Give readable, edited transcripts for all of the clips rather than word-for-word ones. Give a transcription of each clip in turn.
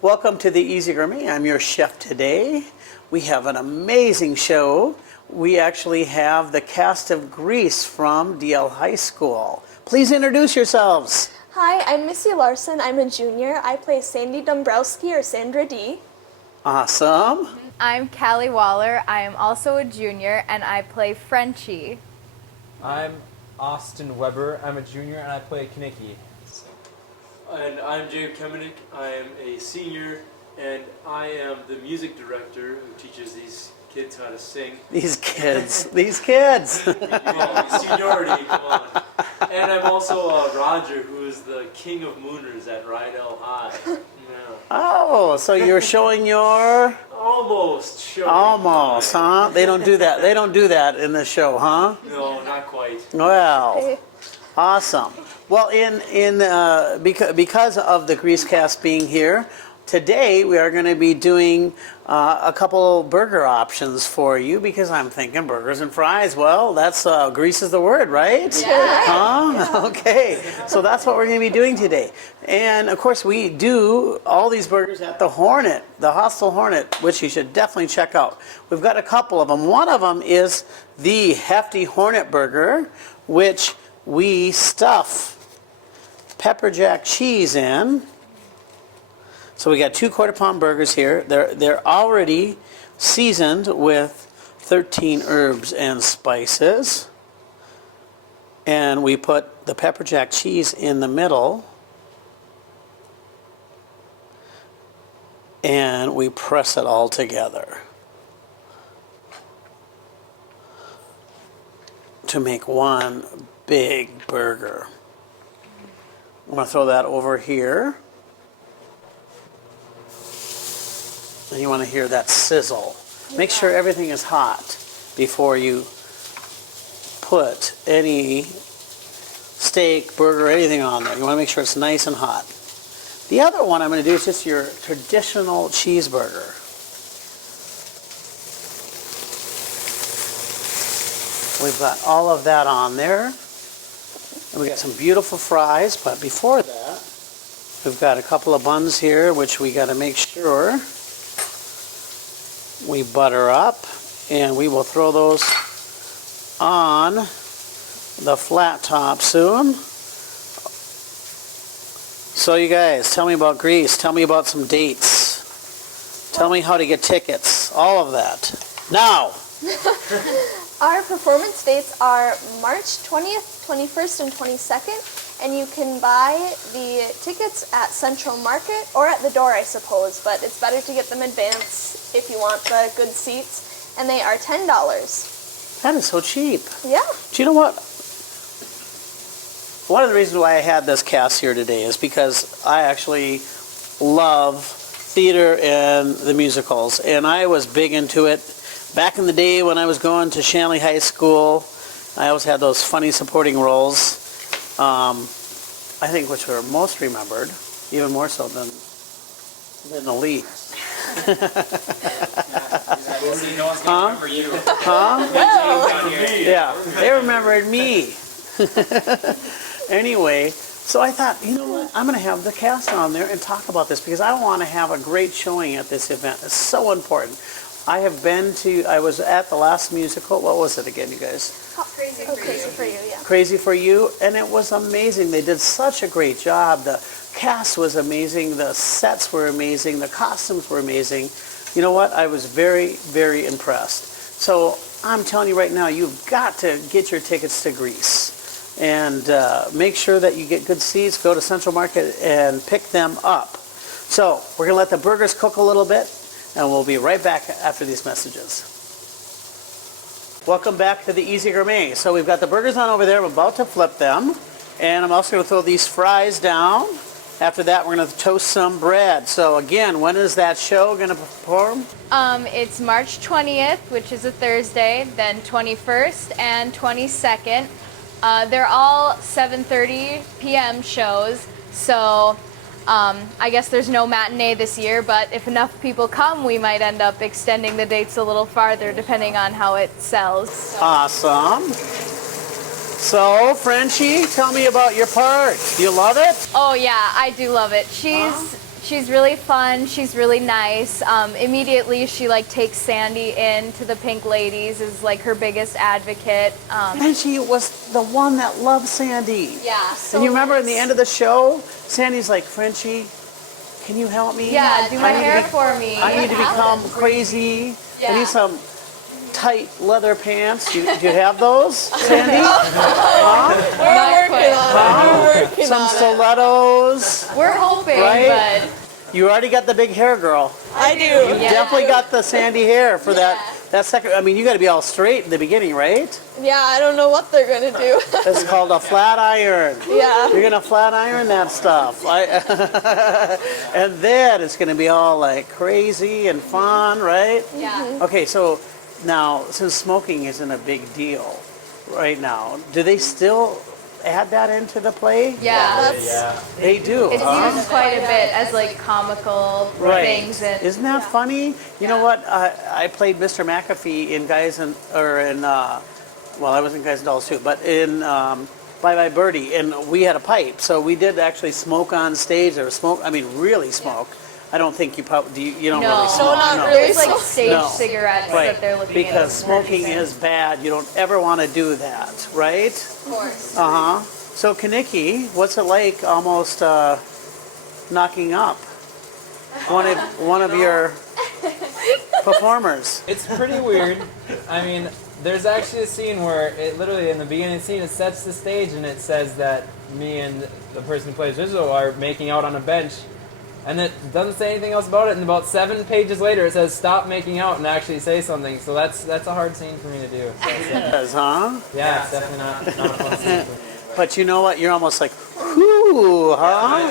Welcome to the Easy Gourmet. I'm your chef today. We have an amazing show. We actually have the cast of Grease from DL High School. Please introduce yourselves. Hi, I'm Missy Larson. I'm a junior. I play Sandy Dombrowski or Sandra D. Awesome. I'm Callie Waller. I am also a junior and I play Frenchie. I'm Austin Weber. I'm a junior and I play Kaniki. And I'm Jacob Kemenick. I am a senior and I am the music director who teaches these kids how to sing. These kids. Seniority, come on. And I'm also Roger, who is the king of mooners at Rydell High. Yeah. Oh, so you're showing your... Almost showing. Almost, huh? They don't do that. They don't do that in the show, huh? No, not quite. Well, awesome. Well, because of the Grease cast being here, today we are going to be doing a couple burger options for you because I'm thinking burgers and fries. Well, that's Grease is the word, right? Yeah. Huh? Yeah. Okay. So that's what we're going to be doing today. And of course, we do all these burgers at the Hornet, the Hostel Hornet, which you should definitely check out. We've got a couple of them. One of them is the hefty Hornet burger, which we stuff pepper jack cheese in. So we got 2 quarter-pound burgers here. They're already seasoned with 13 herbs and spices. And we put the pepper jack cheese in the middle. And we press it all together to make one big burger. I'm going to throw that over here. And you want to hear that sizzle. Make sure everything is hot before you put any steak, burger, anything on there. You want to make sure it's nice and hot. The other one I'm going to do is just your traditional cheeseburger. We've got all of that on there. And we got some beautiful fries, but before that, we've got a couple of buns here, which we got to make sure we butter up, and we will throw those on the flat top soon. So you guys, tell me about Grease. Tell me about some dates. Tell me how to get tickets. All of that. Now! Our performance dates are March 20th, 21st, and 22nd, and you can buy the tickets at Central Market or at the door, I suppose, but it's better to get them in advance if you want the good seats, and they are $10. That is so cheap. Yeah. Do you know what? One of the reasons why I had this cast here today is because I actually love theater and the musicals, and I was big into it. Back in the day when I was going to Shanley High School, I always had those funny supporting roles, I think which were most remembered, even more so than the lead. No one's going to remember you. Yeah, they remembered me. Anyway, so I thought, you know what, I'm going to have the cast on there and talk about this because I want to have a great showing at this event. It's so important. I was at the last musical. What was it again, you guys? Crazy for You, yeah. Crazy for You, and it was amazing. They did such a great job. The cast was amazing. The sets were amazing. The costumes were amazing. You know what? I was very, very impressed. So I'm telling you right now, you've got to get your tickets to Grease. And make sure that you get good seats. Go to Central Market and pick them up. So we're going to let the burgers cook a little bit. And we'll be right back after these messages. Welcome back to the Easy Gourmet. So we've got the burgers on over there. I'm about to flip them. And I'm also going to throw these fries down. After that, we're going to toast some bread. So again, when is that show going to perform? It's March 20th, which is a Thursday, then 21st and 22nd. They're all 7:30 p.m. shows. So I guess there's no matinee this year, but if enough people come, we might end up extending the dates a little farther depending on how it sells. Awesome. So, Frenchie, tell me about your part. Do you love it? Oh yeah, I do love it. She's really fun. She's really nice. Immediately, she like takes Sandy into the Pink Ladies, is like her biggest advocate. And she was the one that loved Sandy. Yeah. And you remember in the end of the show, Sandy's like, Frenchie, can you help me? Yeah, do my I need to hair be- for me. I need to become crazy. I Yeah. need some tight leather pants. Do you have those, Sandy? Not quite. Some stilettos. We're hoping, Right? but You already got the big hair, girl. I do. Yeah. Definitely got the sandy hair for Yeah. that second. I mean, you got to be all straight in the beginning, right? Yeah, I don't know what they're gonna do. It's called a flat iron. Yeah. You're gonna flat iron that stuff. And then it's gonna be all like crazy and fun, right? yeah. Okay, so now since smoking isn't a big deal right now, do they still add that into the play? Yeah. Yeah. They do. It's huh? used quite a bit as like comical Right. things and Isn't that funny? You know what? I played Mr. McAfee in well, I was in Guys and Dolls too, but in Bye Bye Birdie, and we had a pipe, so we did actually smoke on stage. There was smoke. I mean, really smoke. I don't think you probably do. You don't no, really smoke. not really. There's like stage No. cigarettes Right, that they're looking because at. smoking is bad. You don't ever want to do that, right? Of course. Uh huh. So, Kaniki, what's it like almost knocking up one of your performers? It's pretty weird. I mean, there's actually a scene where it literally in the beginning of the scene it sets the stage and it says that me and the person who plays Rizzo are making out on a bench, and it doesn't say anything else about it. And about 7 pages later, it says stop making out and actually say something. So that's a hard scene for me to do. So, Yes, huh? yeah, it's definitely not a fun scene for me. But you know what? You're almost like, whoo, huh?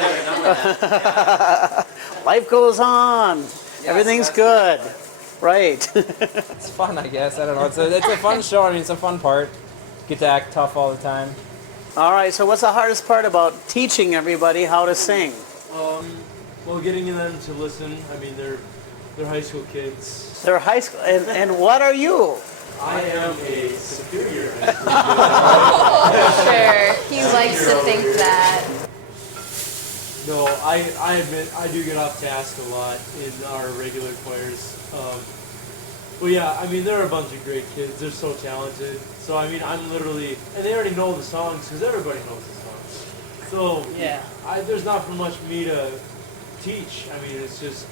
Life goes on. Everything's good. Right. It's fun, I guess. I don't know. It's a fun show. I mean, it's a fun part. Get to act tough all the time. All right, so what's the hardest part about teaching everybody how to sing? Well, getting them to listen. I mean, they're high school kids. They're high school, and what are you? I am a superior high school Sure. He likes to think that. kid. No, I admit I do get off task a lot in our regular choirs. But yeah, I mean, they're a bunch of great kids. They're so talented. So I mean, I'm literally, and they already know the songs because everybody knows the songs. So Yeah. there's not for much for me to teach. I mean, it's just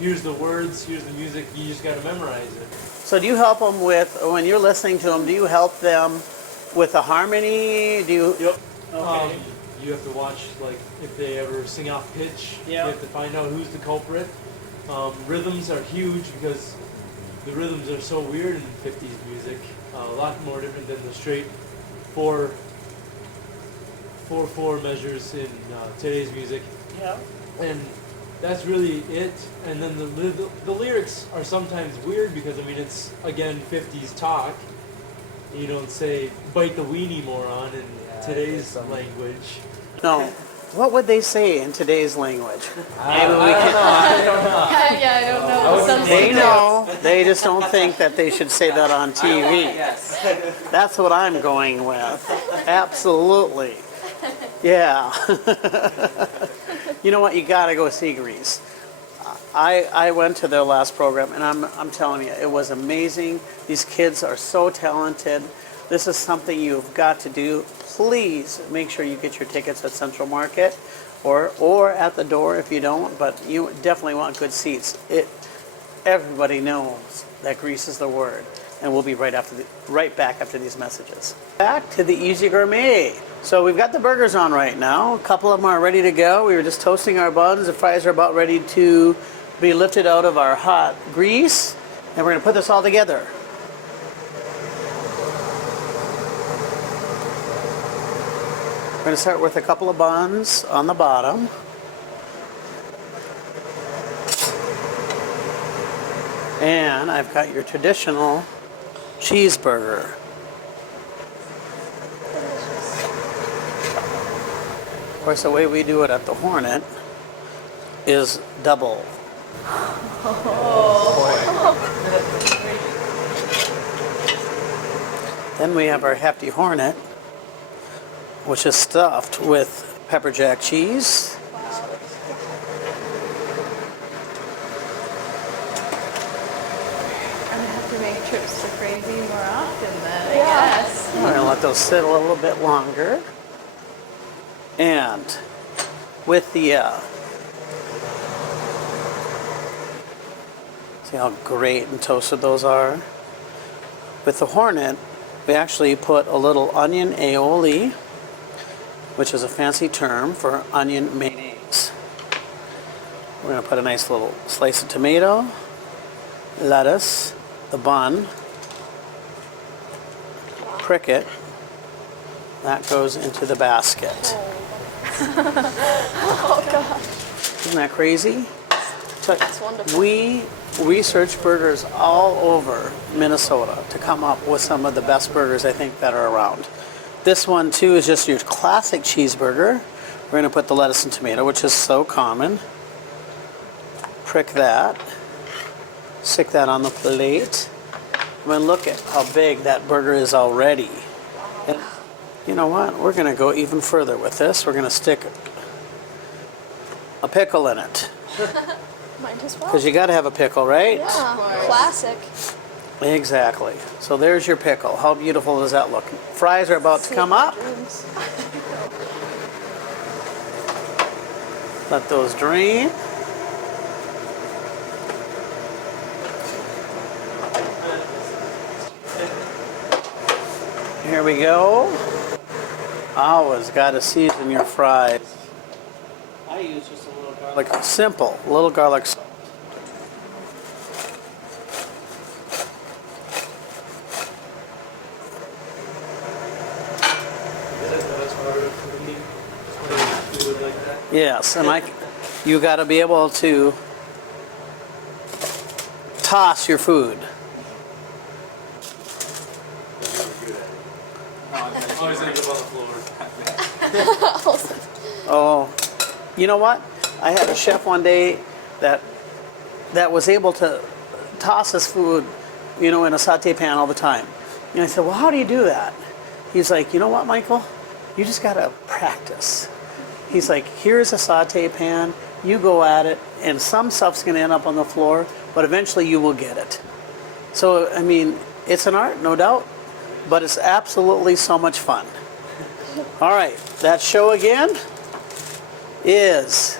here's the words, here's the music. You just got to memorize it. So do you help them with, when you're listening to them, do you help them with the harmony? Do you? Yep. Okay. You have to watch, like, if they ever sing off pitch. Yeah. You have to find out who's the culprit. Rhythms are huge because the rhythms are so weird in 50s music. A lot more different than the straight 4/4 measures in today's music. Yeah. And that's really it. And then the lyrics are sometimes weird because, I mean, it's, again, 50s talk. You don't say, bite the weenie, moron, in today's some- language. No. What would they say in today's language? I don't know. Yeah, I don't know. Some They know. They just don't think that they should say that on TV. Yes. That's what I'm going with. Absolutely. Yeah. You know what? You got to go see Grease. I went to their last program, and I'm telling you, it was amazing. These kids are so talented. This is something you've got to do. Please make sure you get your tickets at Central Market or at the door if you don't, but you definitely want good seats. Everybody knows that Grease is the word, and we'll be right back after these messages. Back to the Easy Gourmet. So we've got the burgers on right now. A couple of them are ready to go. We were just toasting our buns. The fries are about ready to be lifted out of our hot grease, and we're going to put this all together. We're going to start with a couple of buns on the bottom. And I've got your traditional cheeseburger. Of course, the way we do it at the Hornet is double. Then we have our hefty Hornet, which is stuffed with pepper jack cheese. maybe more often then, Yeah. I guess. We're gonna let those sit a little bit longer. And with the, see how great and toasted those are? With the Hornet, we actually put a little onion aioli, which is a fancy term for onion mayonnaise. We're gonna put a nice little slice of tomato, lettuce, the bun, prick it. That goes into the basket. Oh god. Isn't that crazy? So That's wonderful. we research burgers all over Minnesota to come up with some of the best burgers I think that are around. This one too is just your classic cheeseburger. We're going to put the lettuce and tomato, which is so common. Prick that. Stick that on the plate. I mean, look at how big that burger is already. And you know what? We're going to go even further with this. We're going to stick a pickle in it. Might as well. Because you got to have a pickle, right? Yeah, classic. Exactly. So there's your pickle. How beautiful does that look? Fries are about to come up. Dreams. Let those drain. Here we go. Always got to season your fries. I use just a little garlic. Simple, little garlic salt. Yes, and you got to be able to toss your food. Always end up on the floor. Oh, you know what? I had a chef one day that was able to toss his food, in a saute pan all the time. And I said, well, how do you do that? He's like, you know what, Michael? You just got to practice. He's like, here's a saute pan. You go at it, and some stuff's going to end up on the floor, but eventually you will get it. So, I mean, it's an art, no doubt, but it's absolutely so much fun. All right, that show again is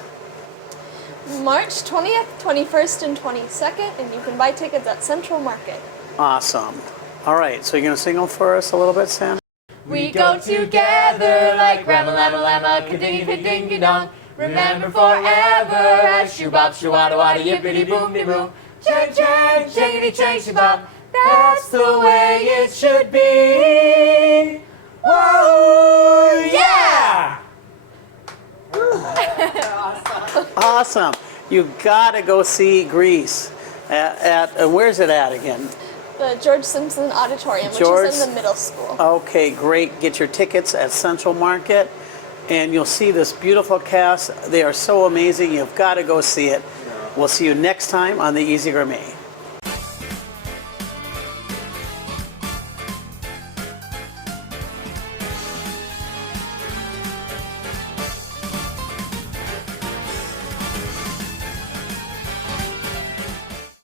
March 20th, 21st, and 22nd, and you can buy tickets at Central Market. awesome. All right, so you're going to sing them for us a little bit, Sam? We go together like Rama-Lama-Lama, ka-ding-ka-ding-ka-dong. Remember forever as shoo-bop, shoo-wada-wada, yippity-boom-de-boom. Chang-chang, changity-chang, shoo-bop. That's the way it should be. Whoa, yeah! Awesome. You got to go see Grease. Where's it at again? The George Simpson Auditorium, which is in the middle school. Okay, great. Get your tickets at Central Market, and you'll see this beautiful cast. They are so amazing. You've got to go see it. We'll see you next time on the Easy Gourmet.